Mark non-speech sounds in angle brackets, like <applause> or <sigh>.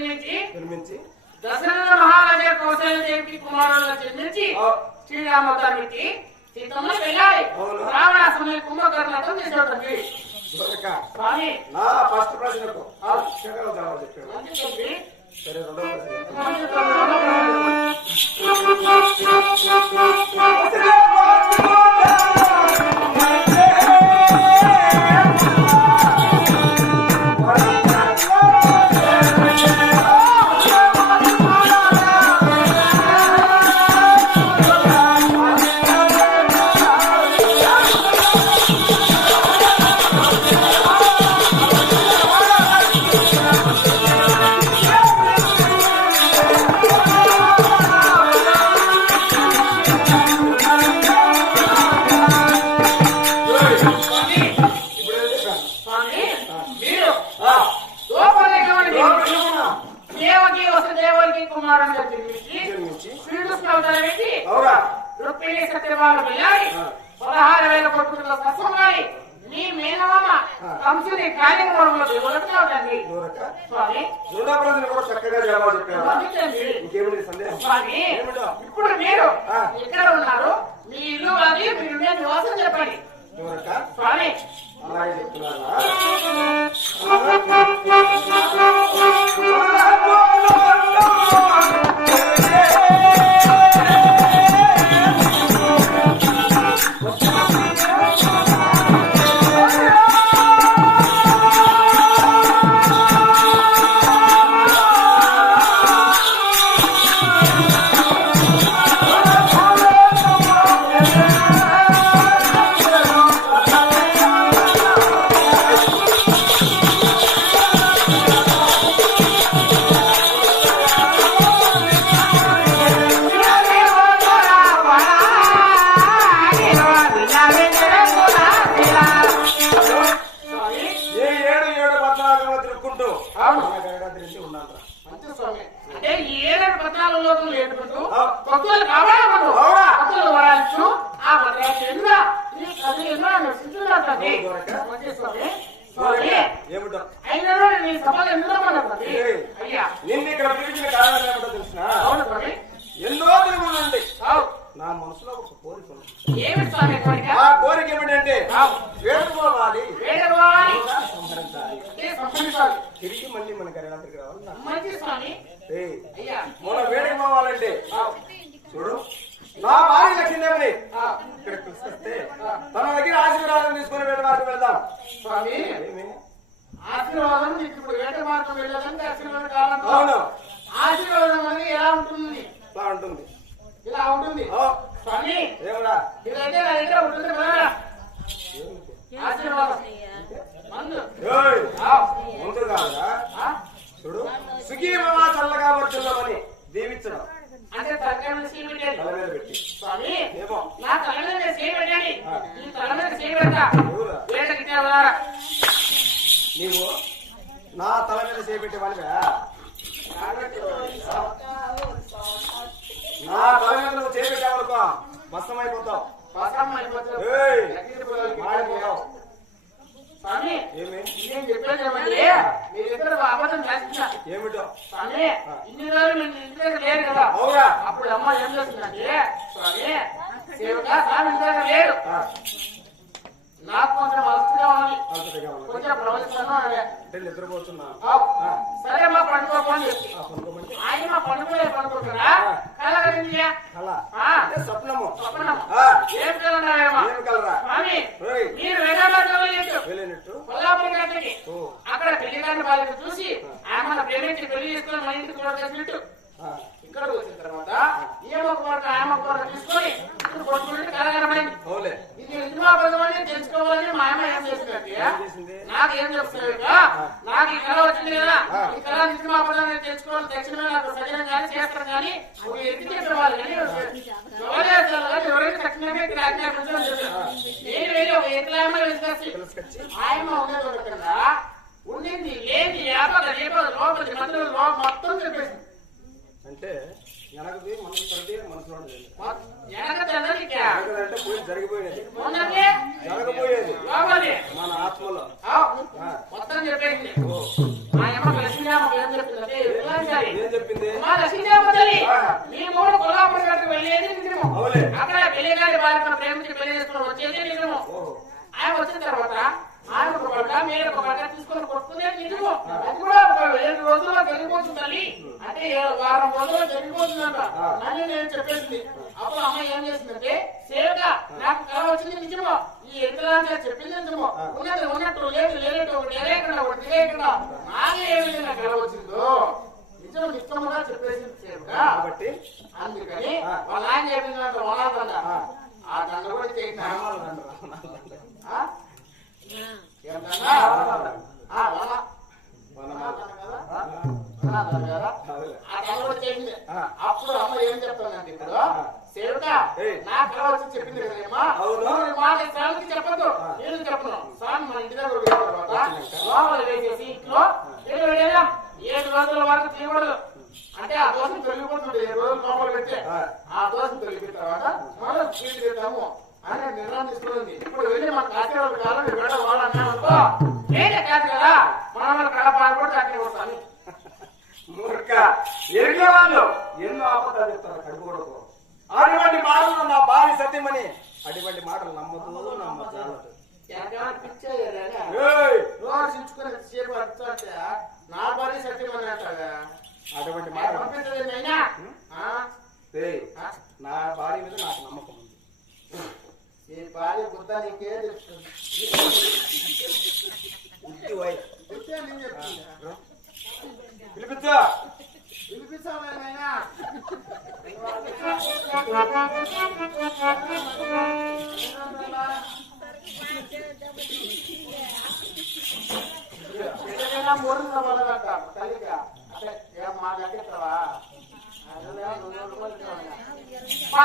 జన్మించి జన్మించి దశరథ మహారాజా కౌశల్య దేవికి కుమారుడుగా జన్మించి ఆ, శ్రీరామచంద్రుడికి సీతమ్మ వెళ్ళాలి అవును. రావణాసుని కుంభకర్ణతో చేసేటండి దొరక. స్వామి. నా ఫస్ట్ ప్రశ్నకు. చక్కగా జవాబు చెప్పాడు దేవకి వసుదేవునికి జన్మించి రుక్మిణి వెళ్ళాలి పదహారు వేల కొట్టుకుల కష్టమని మీ మేనమామ కంసుని కార్యక్రమంలో స్వామి. కూడా చక్కగా ఇప్పుడు మీరు. ఎక్కడ ఉన్నారు. మీ ఇల్లు అది మీ ఉండే నివాసం చెప్పండి. స్వామి. అలాగే లోతులు ఏడుకుంటూ. భక్తులు వరాలిస్తూ ఆ. ఎన్నో ఈ కథ ఎన్నో ఏయ్. అయ్యా. నిన్ను ఇక్కడ పిలిచిన కారణం ఏమిటో తెలిసిన? ఎన్నో. నా మనసులో ఒక కోరిక ఆ కోరిక ఏమిటంటే. వేడుకోవాలి. తిరిగి మళ్ళీ మన గరినాథరికి రావాలి. నా- మంచి స్వామి ఏయ్, అయ్యా మన వేడికి పోవాలంటే. చూడు. నా భార్య లక్ష్మీదేవిని అవు. ఇక్కడ పిలిస్తే తన దగ్గర ఆశీర్వాదం తీసుకుని వేడి మార్గం వెళ్దాం. స్వామి? ఆశీర్వాదం నీకు ఇప్పుడు వేట మార్గం వెళ్ళదంటే ఆశీర్వాదం కాలం అవును. ఆశీర్వాదం అనేది ఎలా ఉంటుంది ఇలా ఉంటుంది. ఇలా ఉంటుంది. స్వామి ఏమిరా? ఇదైతే నా దగ్గర ఉంటుంది కదా? ఆశీర్వాదం. మందు. ఆ? చూడు. సుఖీమా చల్లగా వర్చున్నామని దీవించడం. అంటే పెట్టేది. తల మీద పెట్టి. స్వామి ఏమో. నా తల మీద ఈ తల? వేటకి? నీవు నా తల మీద వాళ్ళవా నా తల మీద నువ్వు చేపెట్టావనుకో భస్తం అయిపోతావు? మాడిపోతావు. ఏమి? చెప్పేది మీరిద్దరు అబద్ధం చేస్తున్నా ఏమిటో? స్వామి ఇన్ని రోజులు మీ ఇంటి దగ్గర లేరు కదా. అవునా? అప్పుడు అమ్మ ఏం చేస్తుందంటే స్వామి సేవగా స్వామి ఇంటి దగ్గర లేరు. నాకు కొంచెం ఉంది నిద్రపోతున్నా. సరే మా పండుకోమని చెప్పి. ఆయన మా పండుకోలే పండుకుంటారా కలగరిందియా కళ ఆ, అంటే స్వప్నము స్వప్నం ఆ, ఏం కలన్నాయేమో ఏమి కలరా స్వామి ఏయ్, మీరు వేదాంతం వెళ్ళచ్చు వెళ్ళినట్టు కొల్లాపురం గంటకి ఓ అక్కడ పెళ్ళి కాని వాళ్ళని చూసి ఆమె ప్రేమించి పెళ్ళి చేసుకుని మన ఇంటికి కూడా చేసినట్టు ఆ, ఇక్కడ వచ్చిన తర్వాత ఏమో కోరిక ఆమె కోరిక తీసుకొని ఇప్పుడు కొట్టుకుంటే కలగరమైంది అవులే ఇది ఎందుకు అబద్ధమని తెలుసుకోవాలని మా అమ్మ ఏం చేసిందంటే ఏం చేసింది నాకు ఏం చెప్తుంది నాకు ఈ కళ వచ్చింది కదా ఈ కళ నిజం అబద్ధం తెలుసుకోవాలి తక్షణమే నాకు కానీ కానీ తక్షణమే. నేను వెళ్ళి ఒక విశ్వాసి ఉండకుండా ఉండింది లేని యాపక రేపక లోపలి మొత్తం చెప్పేసింది. అంటే వెనకది మనసు తెల్లనికా వెనకదంటే పోయి జరిగిపోయేది. జరగబోయేది. మన ఆత్మలో. మొత్తం చెప్పేసింది ఓ ఆయమ్మ లక్ష్మీరామ ఏం చెప్తుందంటే ఇలా సరే ఏం చెప్పింది? మా లక్ష్మీదేవి తల్లి. మీ మూడు కొల్లాపురం వెళ్ళేది నిజము. అక్కడ పెళ్ళిగారి బాలికను ప్రేమించి పెళ్ళి చేసుకుని వచ్చేది నిజము. ఆయన వచ్చిన తర్వాత ఆయన ఒక పడ్డ మీరు ఒక పడ్డ తీసుకొని కొట్టుకునేది నిజము. అది కూడా ఒక ఏడు రోజుల్లో జరిగిపోతుంది తల్లి. అంటే వారం రోజుల్లో జరిగిపోతుందంట. అని నేను చెప్పేసింది. అప్పుడు అమ్మ ఏం చేసిందంటే సేవగా నాకు కళ వచ్చింది నిజము. ఈ ఎదురాంతా చెప్పింది నిజము. ఉన్నది ఉన్నట్టు లేదు లేనట్టు ఒకటి లేకుండా ఒకటి తెలియకుండా నాకే ఏ విధంగా కళ వచ్చిందో. నిజం నిజముగా చెప్పేసింది కాబట్టి అందుకని. వాళ్ళ ఆయన చెప్పిందంట వనాలంట ఆ. దండ కూడా చేసిన. అప్పుడు అమ్మ ఏం చెప్తానంటే ఇప్పుడు. సేవక. నా కళ వచ్చి చెప్పింది కదమ్మా మాట స్వామికి చెప్పద్దు. నేను చెప్పను. స్వామి మన ఇంటి దగ్గర తర్వాత? లోపల వేసేసి ఇంట్లో వేడేదాం ఏడు రోజుల వరకు తీయకూడదు. అంటే ఆ దోశ తొలగిపోతుంది. ఏడు రోజులు లోపల పెడితే ఆ. దోశ తొలగిన తర్వాత మనం స్వీట్ తింటాము అనే నిర్ణయం తీసుకుంది ఇప్పుడు వెళ్ళి మన కాసేవాళ్ళు కాలం వేడ వాళ్ళన్నామనుకో నేనే కాదు కదా. మనం మన కడప కూడా అక్కడ వస్తాను మూర్ఖ. ఎరిగే వాళ్ళు ఎన్నో అబద్ధాలు చెప్తారు కడుపుకోడకు అటువంటి మాటలు నా భార్య సత్యమని. అటువంటి మాటలు నమ్మదు నమ్మదు ఏయ్! రోజు ఇచ్చుకుని సేపు అడుగుతుంటే నా భార్య సత్యం అని అంటాగా అటువంటి మాటలు పంపించలేదు ఆ? నా భార్య మీద నాకు నమ్మకం ఉంది. ఈ భార్య బుద్ధ నీకే పిలిపించా. వినిపిస్తావా <laughs> ఏదైనా మూడు సభలుగా తల్లిగా అంటే మా లెక్కిస్తావా మా